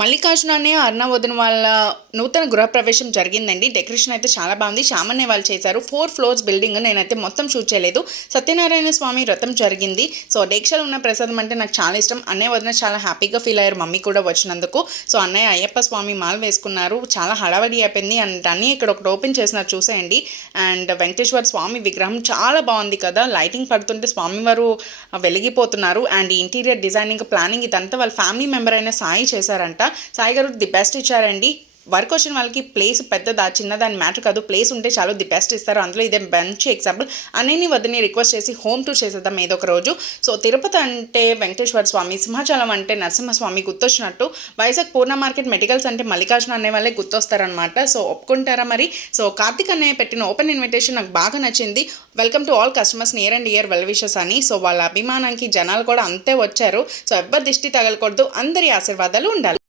మల్లికార్జుననే అర్ణవదన వాళ్ళ నూతన గృహప్రవేశం జరిగిందండి. డెకరేషన్ అయితే చాలా బాగుంది. చామన్య వాళ్ళు చేశారు. ఫోర్ ఫ్లోర్స్ బిల్డింగ్ నేనైతే మొత్తం షూట్ చేయలేదు. సత్యనారాయణ స్వామి వ్రతం జరిగింది. సో దీక్షలు ఉన్న ప్రసాదం అంటే నాకు చాలా ఇష్టం. అన్నయ్య వదిన చాలా హ్యాపీగా ఫీల్ అయ్యారు. మమ్మీ కూడా వచ్చినందుకు. సో అన్నయ్య అయ్యప్ప స్వామి మాల వేసుకున్నారు. చాలా హడావడి అయిపోయింది. అండ్ అన్నీ ఇక్కడ ఒకటి ఓపెన్ చేసినారు చూసేయండి. అండ్ వెంకటేశ్వర స్వామి విగ్రహం చాలా బాగుంది కదా. లైటింగ్ పడుతుంటే స్వామివారు వెలిగిపోతున్నారు. అండ్ ఇంటీరియర్ డిజైనింగ్ ప్లానింగ్ ఇదంతా వాళ్ళ ఫ్యామిలీ మెంబర్ అయిన సాయి చేశారంట. సాయి గారు ది బెస్ట్ ఇచ్చారండి. వర్క్ వచ్చిన వాళ్ళకి ప్లేస్ పెద్దదా చిన్నదా అని మ్యాటర్ కాదు. ప్లేస్ ఉంటే చాలు ది బెస్ట్ ఇస్తారు. అందులో ఇదే మంచి ఎగ్జాంపుల్ అనేని వద్దని రిక్వెస్ట్ చేసి హోమ్ టూర్ చేసేద్దాం ఏదో ఒక రోజు. సో తిరుపతి అంటే వెంకటేశ్వర స్వామి సింహాచలం అంటే నరసింహస్వామి గుర్తొచ్చినట్టు. వైజాగ్ పూర్ణ మార్కెట్ మెడికల్స్ అంటే మల్లికార్జున అనే వాళ్ళే గుర్తొస్తారనమాట సో ఒప్పుకుంటారా మరి? సో కార్తిక్ అనే పెట్టిన ఓపెన్ ఇన్విటేషన్ నాకు బాగా నచ్చింది. Welcome to all customers near and dear well wishes అని. సో వాళ్ళ అభిమానానికి జనాలు కూడా అంతే వచ్చారు. సో ఎవ్వరి దిష్టి తగలకూడదు. అందరి ఆశీర్వాదాలు ఉండాలి.